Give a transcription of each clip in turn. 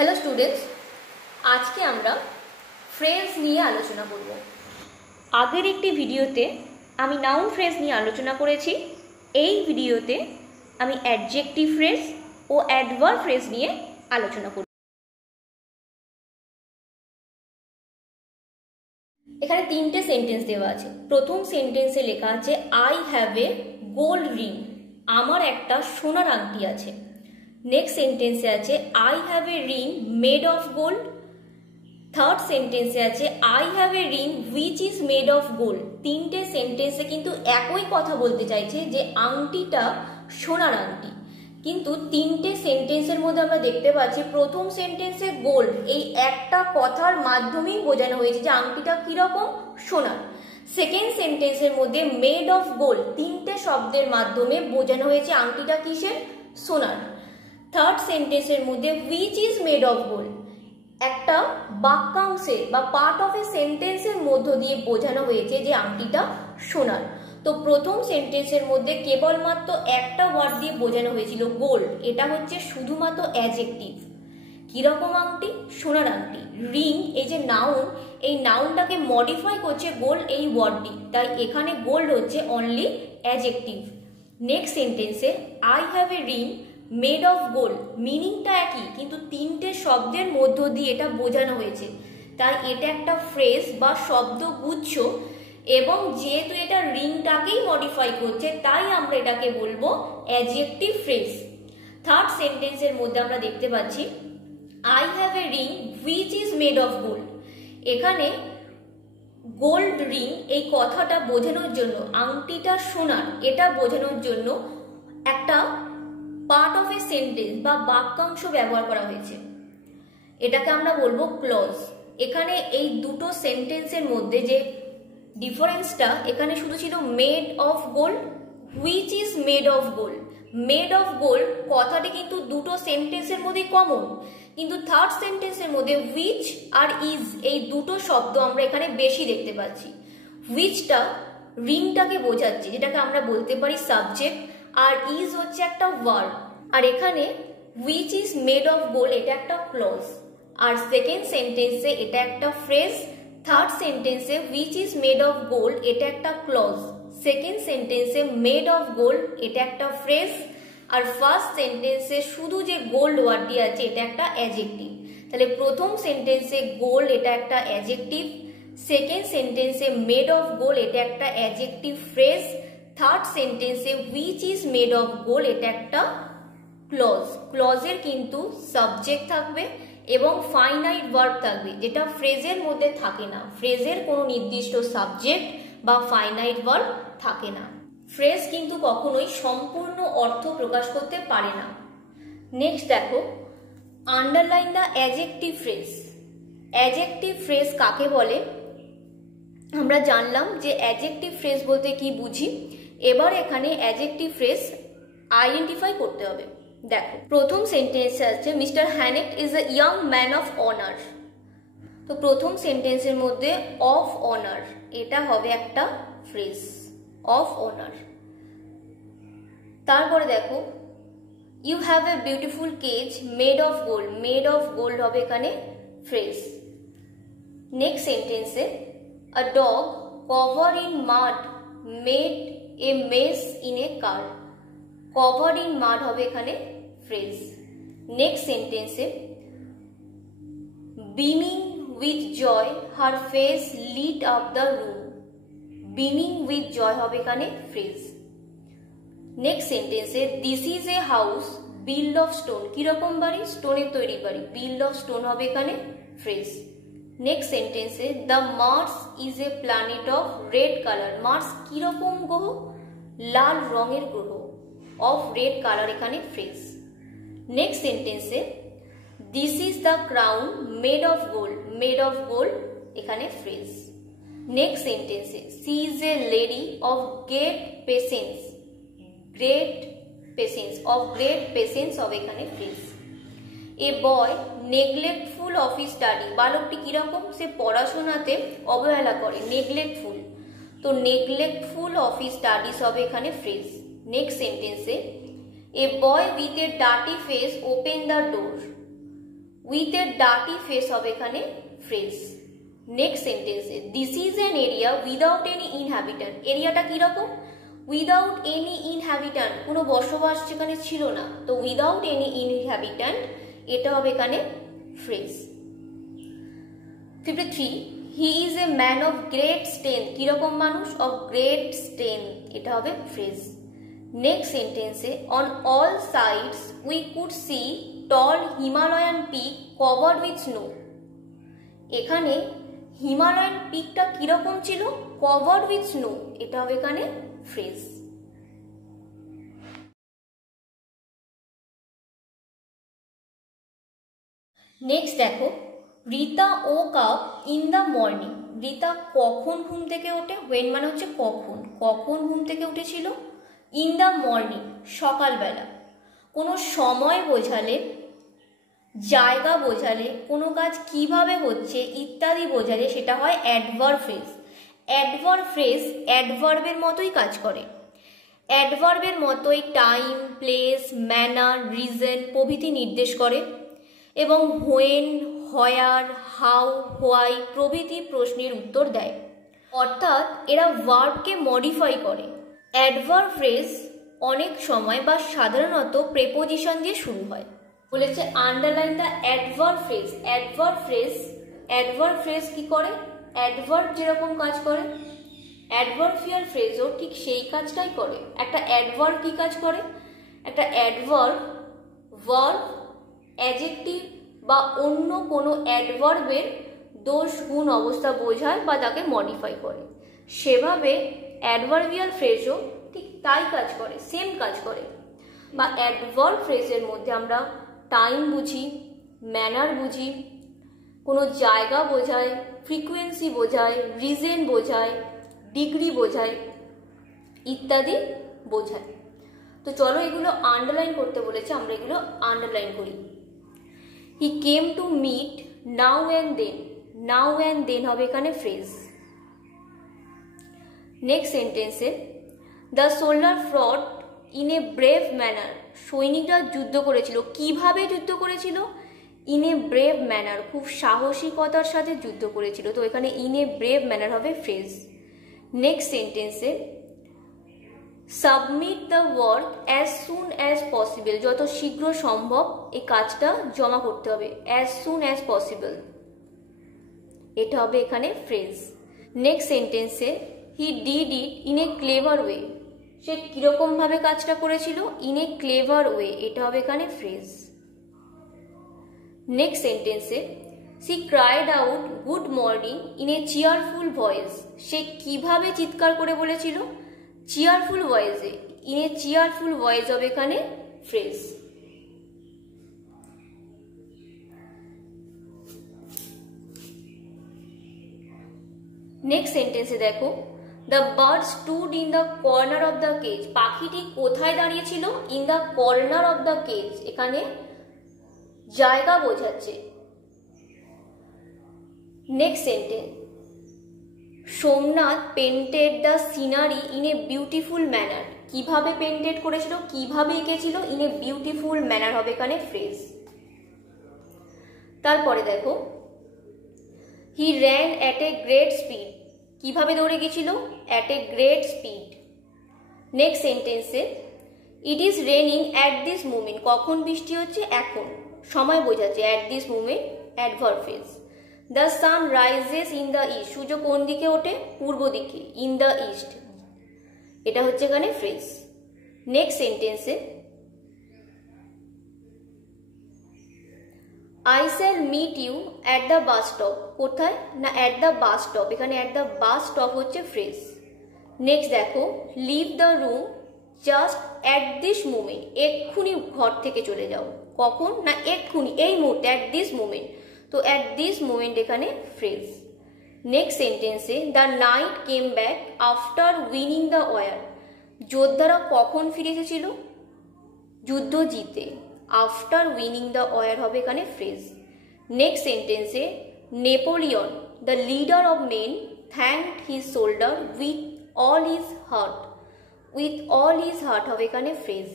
Hello students, আজকে আমরা phrase নিয়ে আলোচনা করব। আগের একটি ভিডিওতে আমি নাউন ফ্রেজ নিয়ে আলোচনা করেছি। এই ভিডিওতে আমি অ্যাডজেক্টিভ ফ্রেজ ও অ্যাডভার্ব ফ্রেজ নিয়ে আলোচনা করব। এখানে তিনটে সেন্টেন্স দেওয়া আছে। প্রথম সেন্টেন্সে লেখা আছে I have a gold ring, আমার একটা সোনার আংটি আছে। নেক্সট সেন্টেন্সে আছে I have a ring made of gold. Third সেন্টেন্সে আছে I have a ring which is made of gold. তিনটে সেন্টেন্সে কিন্তু একই কথা বলতে চাইছে যে আংটিটা সোনার আংটি, কিন্তু তিনটে সেন্টেন্সের মধ্যে আমরা দেখতে পাচ্ছি প্রথম সেন্টেন্সে গোল্ড এই একটা কথার মাধ্যমেই বোঝানো হয়েছে যে আংটিটা কিরকম, সোনার। সেকেন্ড সেন্টেন্সের মধ্যে মেড অফ গোল্ড তিনটে শব্দের মাধ্যমে বোঝানো হয়েছে আংটিটা কিসের, সোনার। থার্ড সেন্টেন্সের মধ্যে which is made of gold একটা বাক্যাংশের বা পার্ট অফ এ সেন্টেন্সের মধ্য দিয়ে বোঝানো হয়েছে যে আংটিটা সোনার। তো প্রথম সেন্টেন্সের মধ্যে কেবলমাত্র একটা ওয়ার্ড দিয়ে বোঝানো হয়েছিল গোল্ড, এটা হচ্ছে শুধুমাত্র অ্যাডজেক্টিভ। কিরকম আংটি, সোনার আংটি। রিং এই যে নাউন, এই নাউনটাকে মডিফাই করছে গোল্ড এই ওয়ার্ডটি, তাই এখানে গোল্ড হচ্ছে অনলি অ্যাডজেক্টিভ। নেক্সট সেন্টেন্সে I have a ring made of gold, মিনিংটা একই কিন্তু তিনটে শব্দের মধ্য দিয়ে এটা বোঝানো হয়েছে, তাই এটা একটা ফ্রেজ বা শব্দগুচ্ছ, এবং যেহেতু এটা রিংটাকেই মডিফাই করছে তাই আমরা এটাকে বলবো অ্যাডজেক্টিভ ফ্রেজ। থার্ড সেন্টেন্সের মধ্যে আমরা দেখতে পাচ্ছি I have a ring which is made of gold. এখানে গোল্ড রিং এই কথাটা বোঝানোর জন্য, আংটিটা সোনার এটা বোঝানোর জন্য একটা পার্ট অফ এ সেন্টেন্স বা বাক্যাংশ ব্যবহার করা হয়েছে, এটাকে আমরা বলবো ক্লজ। এখানে এই দুটো সেন্টেন্সের মধ্যে যে ডিফারেন্সটা, এখানে শুধু ছিল made of gold, which is made of gold. Made of gold কথাটি কিন্তু দুটো সেন্টেন্সের মধ্যে কমন, কিন্তু থার্ড সেন্টেন্সের মধ্যে হুইচ আর ইজ এই দুটো শব্দ আমরা এখানে বেশি দেখতে পাচ্ছি। হুইচটা রিংটাকে বোঝাচ্ছে, যেটাকে আমরা বলতে পারি সাবজেক্ট, আর ইজ হচ্ছে একটা ভার্ব। আর এখানে which is made of gold এটা একটা ক্লজ, আর সেকেন্ড সেন্টেন্সে এটা একটা ফ্রেজ। থার্ড সেন্টেন্সে which is made of gold এটা একটা ক্লজ, সেকেন্ড সেন্টেন্সে মেড অফ গোল্ড এটা একটা ফ্রেজ, আর ফার্স্ট সেন্টেন্সে শুধু যে গোল্ড ওয়ার্ডটি আছে এটা একটা অ্যাডজেক্টিভ। তাহলে প্রথম সেন্টেন্সে গোল্ড এটা একটা অ্যাডজেক্টিভ, সেকেন্ড সেন্টেন্সে মেড অফ গোল্ড এটা একটা অ্যাডজেক্টিভ ফ্রেজ, থার্ড সেন্টেন্সে which is made of gold এটা একটা ক্লজ। ক্লজের কিন্তু সাবজেক্ট থাকবে এবং ফাইনাইট ভার্ব থাকবে, যেটা ফ্রেজের মধ্যে থাকে না। ফ্রেজের কোনো নির্দিষ্ট সাবজেক্ট বা ফাইনাইট ভার্ব থাকে না। ফ্রেজ কিন্তু কখনোই সম্পূর্ণ অর্থ প্রকাশ করতে পারে না। নেক্সট দেখো, underline the adjective phrase. Adjective phrase কাকে বলে আমরা জানলাম যে অ্যাডজেক্টিভ ফ্রেজ বলতে কি বুঝি। এবার এখানে অ্যাডজেক্টিভ ফ্রেজ আইডেন্টিফাই করতে হবে। দেখো, প্রথম সেন্টেন্সে আছে mister Hannett is a young man of honour. তো প্রথম সেন্টেন্সের মধ্যে অফ অনার এটা হবে একটা ফ্রেজ, অফ অনার। তারপরে দেখো you have a beautiful cage made of gold, made of gold হবে এখানে ফ্রেজ। নেক্সট সেন্টেন্সে a dog covered in mud made a mess in a car, covered in mud হবে এখানে ফ্রেজ। নেক্সট সেন্টেন্সে beaming with joy her face lit up the room, beaming with joy হবে এখানে phrase. Next সেন্টেন্সে this is a house built of stone, কিরকম বাড়ি, স্টোনের তৈরি বাড়ি, built of stone হবে এখানে ফ্রেজ। নেক্সট সেন্টেন্সে the Mars is a planet of red colour, Mars কিরকম গ্রহ, লাল রঙের গ্রহ, অফ রেড কালার এখানে ফ্রেজ। নেক্সট সেন্টেন্সে this is the crown made of gold, made of gold এখানে ফ্রেজ। নেক্সট সেন্টেন্সে she is a lady of great patience, great patience, of great patience হবে এখানে phrase. A boy neglectful of his study, বালকটি কিরকম, সে পড়াশোনাতে অবহেলা করে, neglectful. তো নেগলেক্টফুল অফ হিজ স্টাডিজ হবে এখানে ফ্রেজ। নেক্সট সেন্টেন্সে a boy with a dirty face open the door, with a dirty face হবে এখানে ফ্রেজ। নেক্সট সেন্টেন্সে this is an area without any inhabitant, এরিয়াটা কীরকম? উইদাউট এনি ইনহ্যাবিট্যান্ট, কোনো বসবাস সেখানে ছিল না, তো উইদাউট এনি ইনহ্যাবিট্যান্ট এটা হবে এখানে phrase. 53 he is a man of great strength, কীরকম মানুষ? অফ গ্রেট স্ট্রেংথ, এটা হবে ফ্রেজ। নেক্সট সেন্টেন্সে on all sides we could see tall Himalayan peak covered with snow, এখানে হিমালয়ান পিকটা কিরকম ছিল? কভার্ড উইথ স্নো, এটা হবে এখানে ফ্রেজ। নেক্সট দেখো Rita woke up in the morning, Rita কখন ঘুম থেকে ওঠে? হোয়েন মানে হচ্ছে কখন, কখন ঘুম থেকে উঠেছিল? ইন দ্য মর্নিং, সকালবেলা। কোনো সময় বোঝালে, জায়গা বোঝালে, কোনো কাজ কিভাবে হচ্ছে ইত্যাদি বোঝালে সেটা হয় অ্যাডভার্ব ফ্রেজ। অ্যাডভার্ব ফ্রেজ অ্যাডভার্বের মতোই কাজ করে, অ্যাডভার্বের মতোই টাইম, প্লেস, ম্যানার, রিজন প্রভৃতি নির্দেশ করে এবং হোয়েন, হোয়ার, হাউ, হোয়াই প্রভৃতি প্রশ্নের উত্তর দেয়, অর্থাৎ এরা ভার্বকে মডিফাই করে। অ্যাডভার্ব ফ্রেজ অনেক সময় বা সাধারণত প্রেপোজিশন দিয়ে শুরু হয়। বলেছে underline the adverb phrase. Adverb phrase কি করে? অ্যাডভার্ব যেরকম কাজ করে অ্যাডভার্বিয়াল ফ্রেজও ঠিক সেই কাজটাই করে। একটা অ্যাডভার্ব কি কাজ করে? একটা অ্যাডভার্ব ভার্ব, অ্যাডজেক্টিভ বা অন্য কোনো অ্যাডভার্বের দোষ, গুণ, অবস্থা বোঝায় বা তাকে মডিফাই করে। সেভাবে অ্যাডভার্বিয়াল ফ্রেজও ঠিক তাই কাজ করে, সেম কাজ করে। বা অ্যাডভার্ব ফ্রেজের মধ্যে আমরা টাইম বুঝি, ম্যানার বুঝি, কোনো জায়গা বোঝায়, ফ্রিকোয়েন্সি বোঝায়, রিজন বোঝায়, ডিগ্রি বোঝায় ইত্যাদি বোঝায়। তো চলো এগুলো আন্ডারলাইন করতে বলেছে, আমরা এগুলো আন্ডারলাইন করি। He came to meet now and then, now and then হবে এখানে ফ্রেজ। নেক্সট সেন্টেন্সে the soldier fought in a brave manner, সৈনিকরা যুদ্ধ করেছিল, কিভাবে যুদ্ধ করেছিল? ইন এ ব্রেভ ম্যানার, খুব সাহসিকতার সাথে যুদ্ধ করেছিল, তো এখানে ইন এ ব্রেভ ম্যানার হবে ফ্রেজ। নেক্সট সেন্টেন্সে submit the work as soon as possible, যত শীঘ্র সম্ভব এই কাজটা জমা করতে হবে, অ্যাজ সুন অ্যাজ পসিবল, এটা হবে এখানে ফ্রেজ। নেক্সট সেন্টেন্সে he did it in a clever way, সে কীরকমভাবে কাজটা করেছিল? ইন এ ক্লেভার ওয়ে, এটা হবে এখানে ফ্রেজ। নেক্সট সেন্টেন্সে she cried out good morning in a cheerful voice, সে কিভাবে চিৎকার করে বলেছিল? চিয়ারফুল ভয়েসে, ইন এ চিয়ারফুল ভয়েস হবে এখানে ফ্রেজ। নেক্সট সেন্টেন্সে দেখো the bird stood in the corner of the cage, পাখিটি কোথায় দাঁড়িয়েছিল? In the corner of the cage, এখানে জায়গা বোঝাচ্ছে। Next sentence Somnath painted the scenery in a beautiful manner, কিভাবে পেন্টেড করেছিল, কিভাবে এঁকেছিল? ইন এ বিউটিফুল ম্যানার হবে এখানে ফ্রেজ। তারপরে দেখো he ran at a great speed, কিভাবে দৌড়ে গেছিল? At a great speed. Next সেন্টেন্সে it is raining at this moment, কখন বৃষ্টি হচ্ছে? এখন, সময় বোঝাচ্ছে, at this moment adverb phrase. The sun rises in the east, সূর্য কোন দিকে ওঠে? পূর্ব দিকে, ইন দ্য ইস্ট, এটা হচ্ছে এখানে ফ্রেজ। নেক্সট সেন্টেন্সে I shall meet you at the bus stop, কোথায়? না অ্যাট দ্য বাস স্টপ, এখানে অ্যাট দ্য বাস স্টপ হচ্ছে ফ্রেজ। নেক্সট দেখো leave the room just at this moment, এক্ষুনি ঘর থেকে চলে যাও, কখন? না এক্ষুনি, এই মুহূর্তে, অ্যাট দিস মুমেন্ট, তো অ্যাট দিস মুমেন্ট এখানে ফ্রেজ। নেক্সট সেন্টেন্সে the knight came back after winning the war, যোদ্ধারা কখন ফিরে এসেছিল? যুদ্ধ জিতে, আফটার উইনিং দ্য ওয়ার হবে এখানে ফ্রেজ। নেক্সট সেন্টেন্সে Napoleon the leader of men thanked his soldier with all his heart, with all his heart হবে এখানে ফ্রেজ।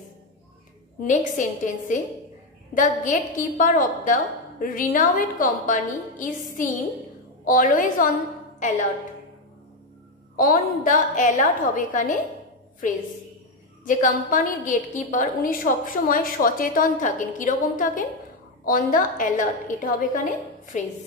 নেক্সট সেন্টেন্সে the gatekeeper of the renowned company is seen always on alert. On the alert হবে এখানে phrase. যে কোম্পানির gatekeeper উনি সবসময় সচেতন থাকেন, কীরকম থাকেন? অন দ্য অ্যালার্ট, এটা হবে এখানে ফ্রেজ।